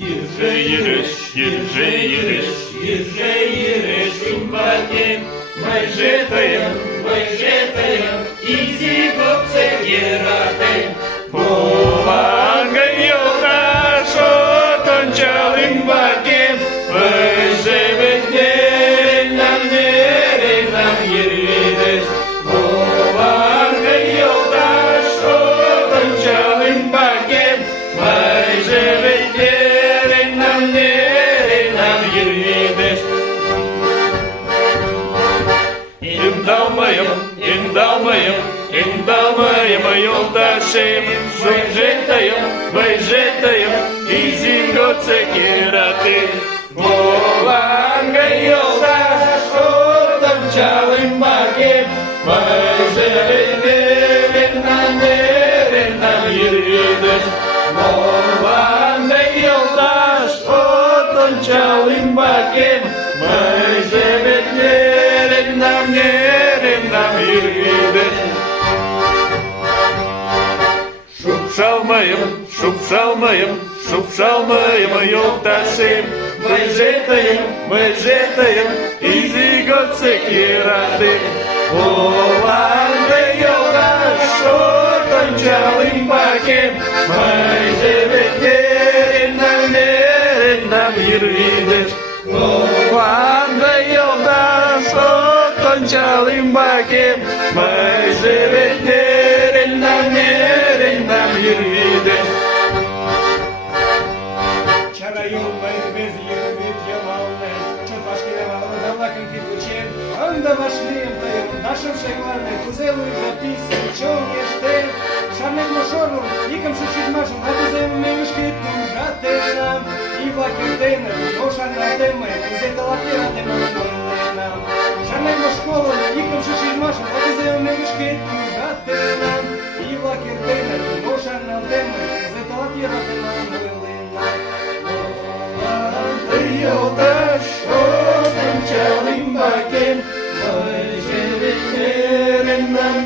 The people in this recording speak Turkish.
Yürü yürüş, yürü yürüş, yürü yürüш, имбаке. Мы житаем, изи копцы гератаем. Полага йолдаш, отончал имбаке. Мы живет нам йürüдеш. Полага йолдаш, отончал имбаке. Мы живет нам йürüдеш. İmdalmayım yoldaşım. Выжитаем, изи копцы гератаем. Полага йолдаш, отончал имбаке. Мы живет нам йürüдеш. Полага йолдаш, отончал имбаке. Мы живет нам йürüdеш. Şupşalmayım yoldaşım. Выжитаем, изи копцы гератаем. Полага йолдаш, отончал имбаке. Мы живет нам йürüdеш. Полага йолдаш, отончал имбаке. Мы живет нам йürüdеш. Çarayım bez yürüt yamalne, çöp aşkine malını zavlakın kibучен. Анда вашлием тайм, нашим шегларне, кузелу и записан, чон ештен. Шарнек мошору, икам шушидмашем, а кузелу мемишкитом жатерам. И влакертейнер, ошарнатеме, кузета лакератема мойленам. Шарнек мошколу, икам шушидмашем, а кузелу мемишкитом жатерам. И влакертейнер, ошарнатеме, кузета лакератема мойленам. Yoldaş, otончал имбаке. Мы живет нам